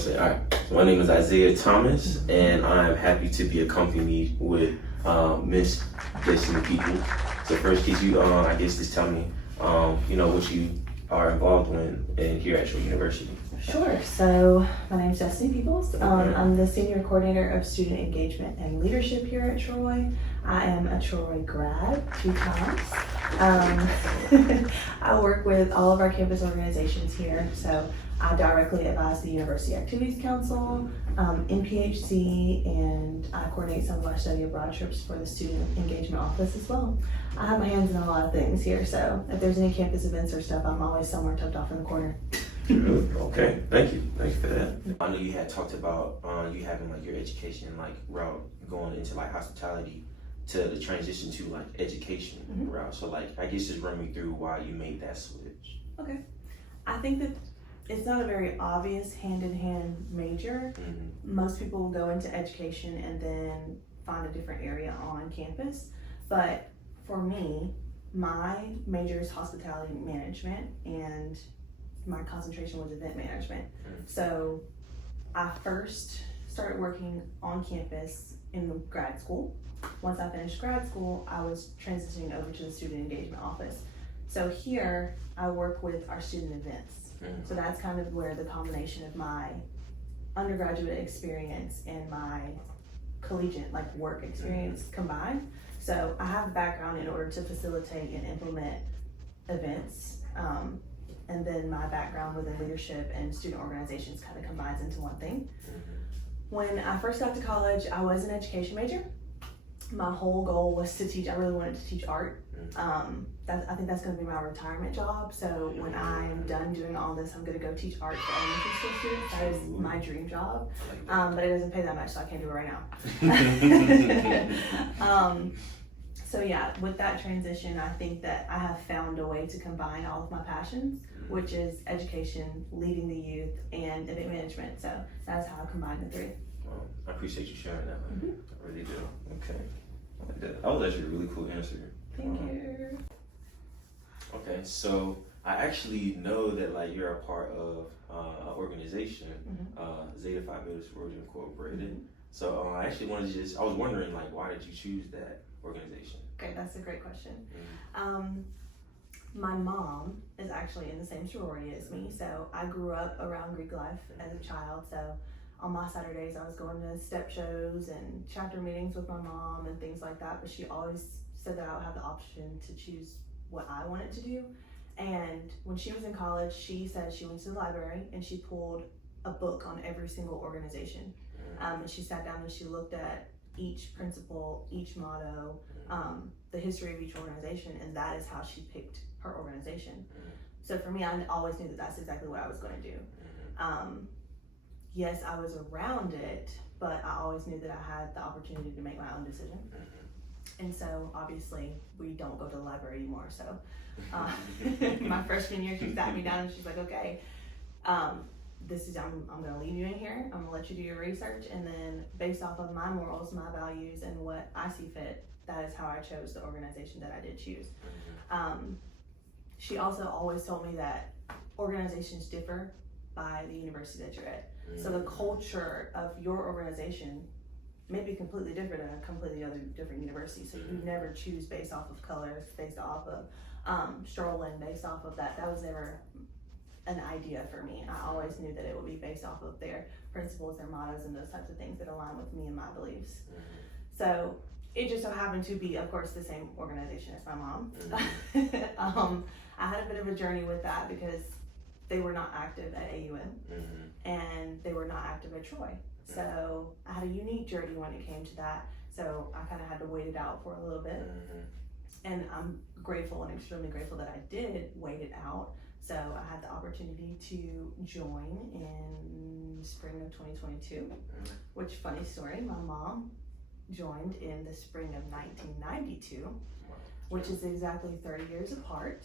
say, all right. So my name is Isaiah Thomas, and I'm happy to be accompanied with Miss Destiny People. So first, could you, I guess, just tell me, what you are involved in here at your university? Sure. So my name is Destiny Peoples. I'm the Senior Coordinator of Student Engagement and Leadership here at Troy. I am a Troy grad 2 times. I work with all of our campus organizations here. So I directly advise the University Activities Council, NPHC, and I coordinate some of our study abroad trips for the Student Engagement Office as well. I have my hands in a lot of things here, so if there's any campus events or stuff, I'm always somewhere tucked off in the corner. Okay, thank you for that. I know you had talked about you having like your education route going into hospitality to the transition to education route. So I guess just run me through why you made that switch. Okay, I think that it's not a very obvious hand-in-hand major. Most people will go into education and then find a different area on campus, but for me, my major is hospitality management and my concentration was event management. So I first started working on campus in grad school. Once I finished grad school, I was transitioning over to the student engagement office. So here I work with our student events. So that's kind of where the combination of my undergraduate experience and my collegiate work experience combined. So I have a background in order to facilitate and implement events. And then my background within leadership and student organizations kind of combines into one thing. When I first got to college, I was an education major. My whole goal was to teach. I really wanted to teach art. I think that's going to be my retirement job. So when I'm done doing all this, I'm going to go teach art for elementary school students. That is my dream job. But it doesn't pay that much, so I can't do it right now. So yeah, with that transition, I think that I have found a way to combine all of my passions, which is education, leading the youth, and event management. So that's how I combine the 3. Well, I appreciate you sharing that. I really do. Okay. That was actually a really cool answer. Thank you. Okay, so I actually know that you're a part of an organization, Zeta Phi Beta Sorority Incorporated. So I actually wanted to I was wondering why did you choose that organization? Okay, that's a great question. My mom is actually in the same sorority as me, so I grew up around Greek life as a child. So on my Saturdays, I was going to step shows and chapter meetings with my mom and things like that. But she always said that I would have the option to choose what I wanted to do. And when she was in college, she said she went to the library and she pulled a book on every single organization. And she sat down and she looked at each principle, each motto, the history of each organization, and that is how she picked her organization. So for me, I always knew that that's exactly what I was going to do. Yes, I was around it, but I always knew that I had the opportunity to make my own decision. And so obviously we don't go to the library anymore. So my freshman year, she sat me down and she's like, okay, I'm gonna leave you in here. I'm gonna let you do your research. And then based off of my morals, my values, and what I see fit, that is how I chose the organization that I did choose. She also always told me that organizations differ by the university that you're at. So the culture of your organization may be completely different than a completely different university. So you never choose based off of colors, based off of strolling, based off of that. That was never an idea for me. I always knew that it would be based off of their principles, their mottos, and those types of things that align with me and my beliefs. So it just so happened to be, of course, the same organization as my mom. I had a bit of a journey with that because they were not active at AUM and they were not active at Troy. So I had a unique journey when it came to that. So I kind of had to wait it out for a little bit. And I'm grateful and extremely grateful that I did wait it out. So I had the opportunity to join in spring of 2022, which, funny story, my mom joined in the spring of 1992, which is exactly 30 years apart.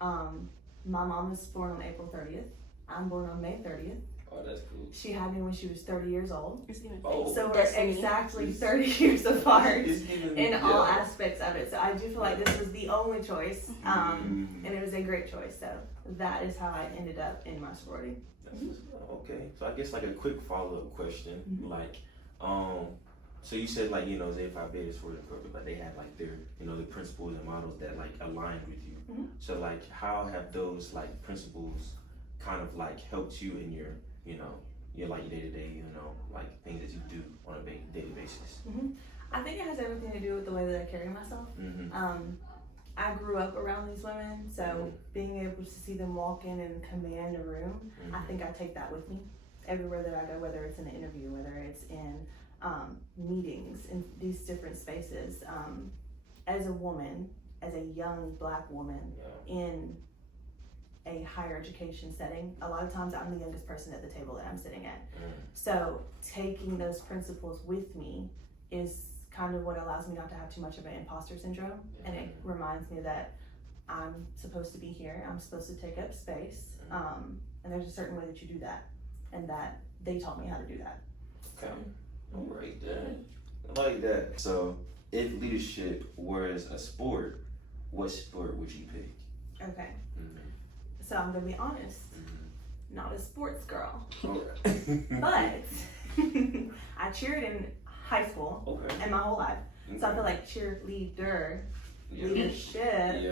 My mom was born on April 30th. I'm born on May 30th. Oh, that's cool. She had me when she was 30 years old. Oh, so we're exactly 30 years apart in all aspects of it. So I do feel like this was the only choice, and it was a great choice. So that is how I ended up in my sorority. Okay, so I guess like a quick follow-up question, like, so you said like, you know, Z5 Beta Sport Incorporated, like they have like their, you know, the principles and models that like align with you. So like, how have those like principles kind of like helped you in your, you know, your like day-to-day, you know, like things that you do on a daily basis? I think it has everything to do with the way that I carry myself. I grew up around these women, so being able to see them walk in and command a room, I think I take that with me everywhere that I go, whether it's in an interview, whether it's in meetings, in these different spaces. As a woman, as a young Black woman in a higher education setting, a lot of times I'm the youngest person at the table that I'm sitting at. So taking those principles with me is kind of what allows me not to have too much of an imposter syndrome, and it reminds me that I'm supposed to be here, I'm supposed to take up space, and there's a certain way that you do that, and that they taught me how to do that. Okay, all right then. I like that. So if leadership was a sport, what sport would you pick? Okay, so I'm gonna be honest, not a sports girl, but I cheered in high school and my whole life. So I feel like cheerleader, leadership,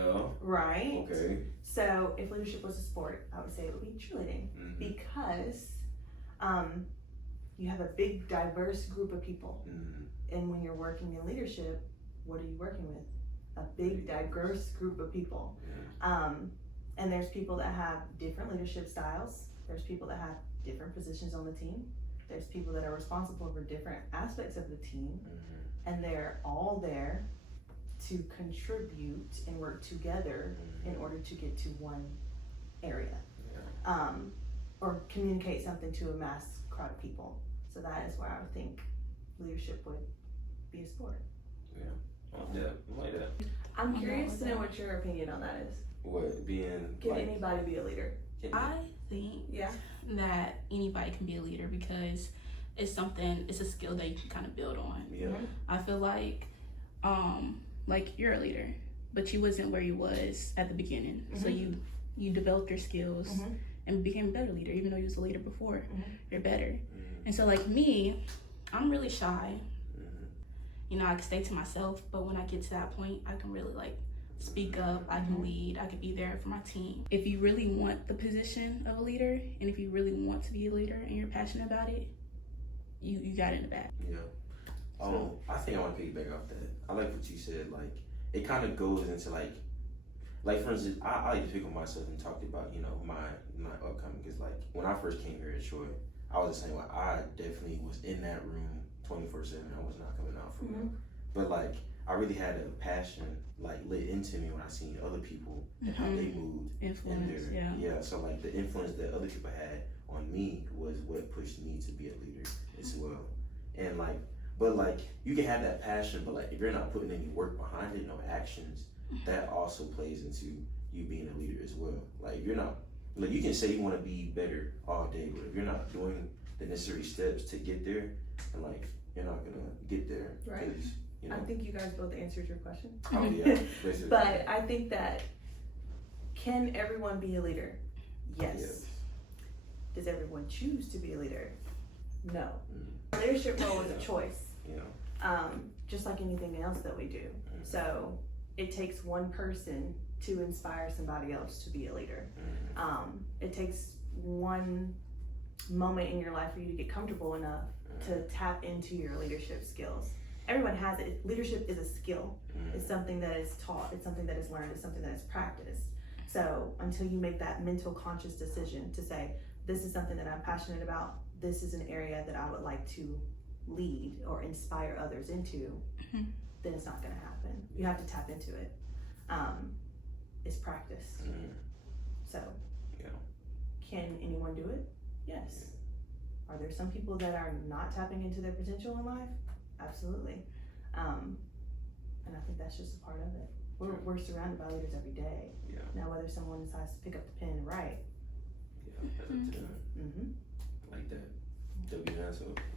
right? Okay. So if leadership was a sport, I would say it would be cheerleading because you have a big diverse group of people. And when you're working in leadership, what are you working with? A big diverse group of people. And there's people that have different leadership styles. There's people that have different positions on the team. There's people that are responsible for different aspects of the team, and they're all there to contribute and work together in order to get to one area, or communicate something to a mass crowd of people. So that is why I would think leadership would be a sport. I like that. I'm curious to know what your opinion on that is. What, being Can anybody be a leader? I think that anybody can be a leader because it's a skill that you can kind of build on. I feel like you're a leader, but you wasn't where you was at the beginning. So you developed your skills and became a better leader, even though you was a leader before. You're better. And so like me, I'm really shy. You know, I can stay to myself, but when I get to that point, I can really like speak up, I can lead, I can be there for my team. If you really want the position of a leader, and if you really want to be a leader and you're passionate about it, you got it in the bag. I think I want to piggyback off that. I like what you said, like, it kind of goes into like for instance, I like to pick on myself and talk about, you know, my upcoming, because like, when I first came here at Troy, I was the same way. I definitely was in that room 24/7. I was not coming out from it. But like, I really had a passion like lit into me when I seen other people and how they moved. Influence, so like the influence that other people had on me was what pushed me to be a leader as well. And like, but like, you can have that passion, but like, if you're not putting any work behind it, no actions, that also plays into you being a leader as well. Like, if you're not, like, you can say you want to be better all day, but if you're not doing the necessary steps to get there, and like, you're not gonna get there. Right. You know. I think you guys both answered your question. Oh yeah. But I think that, can everyone be a leader? Yes. Does everyone choose to be a leader? No. Leadership role is a choice. Just like anything else that we do. So it takes one person to inspire somebody else to be a leader. It takes one moment in your life for you to get comfortable enough to tap into your leadership skills. Everyone has it. Leadership is a skill. It's something that is taught. It's something that is learned. It's something that is practiced. So until you make that mental conscious decision to say, this is something that I'm passionate about, this is an area that I would like to lead or inspire others into, then it's not gonna happen. You have to tap into it. It's practice. So, can anyone do it? Yes. Are there some people that are not tapping into their potential in life? Absolutely. And I think that's just a part of it. We're surrounded by leaders every day. Now, whether someone decides to pick up the pen and write. Like that.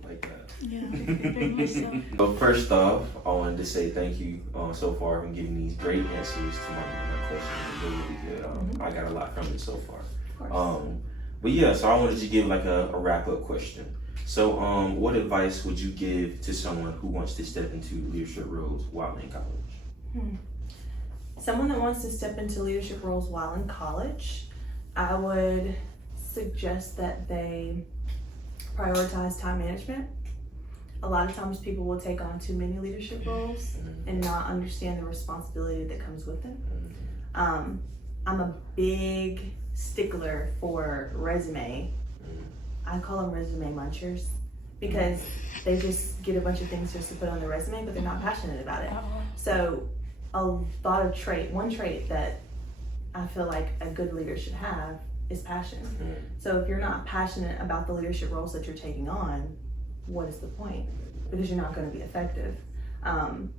Like that. Yeah, very much so. But first off, I wanted to say thank you so far for giving these great answers to my questions. Really, really good. I got a lot from it so far. Of course. But yeah, so I wanted to give like a wrap up question. So, what advice would you give to someone who wants to step into leadership roles while in college? Someone that wants to step into leadership roles while in college, I would suggest that they prioritize time management. A lot of times people will take on too many leadership roles and not understand the responsibility that comes with them. I'm a big stickler for resume. I call them resume munchers because they just get a bunch of things just to put on the resume, but they're not passionate about it. So one trait that I feel like a good leader should have is passion. So if you're not passionate about the leadership roles that you're taking on, what is the point? Because you're not going to be effective. And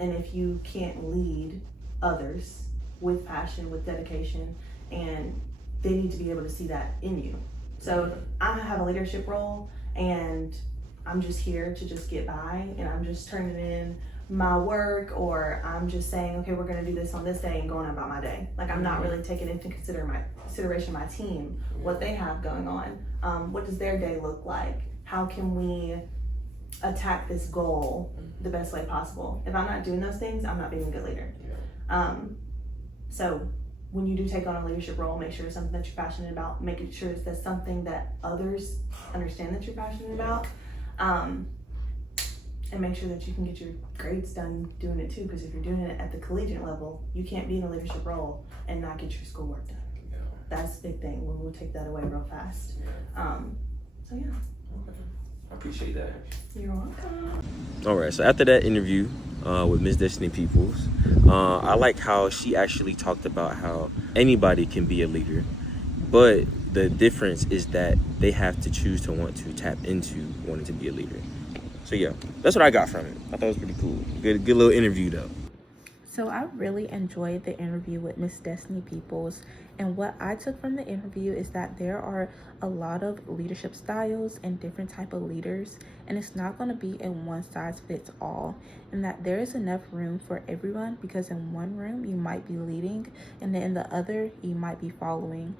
if you can't lead others with passion, with dedication, and they need to be able to see that in you. So if I have a leadership role and I'm just here to just get by and I'm just turning in my work, or I'm just saying, okay, we're gonna do this on this day and going about my day. Like I'm not really taking into consideration my team, what they have going on. What does their day look like? How can we attack this goal the best way possible? If I'm not doing those things, I'm not being a good leader. So when you do take on a leadership role, make sure it's something that you're passionate about, making sure it's that's something that others understand that you're passionate about. And make sure that you can get your grades done doing it too, because if you're doing it at the collegiate level, you can't be in a leadership role and not get your schoolwork done. That's the big thing. We'll take that away real fast. So yeah. I appreciate that. You're welcome. All right, so after that interview with Ms. Destiny Peoples, I like how she actually talked about how anybody can be a leader, but the difference is that they have to choose to want to tap into wanting to be a leader. So yeah, that's what I got from it. I thought it was pretty cool. Good little interview though. So I really enjoyed the interview with Miss Destiny Peoples, and what I took from the interview is that there are a lot of leadership styles and different type of leaders, and it's not going to be a one size fits all, and that there is enough room for everyone, because in one room you might be leading and then in the other you might be following.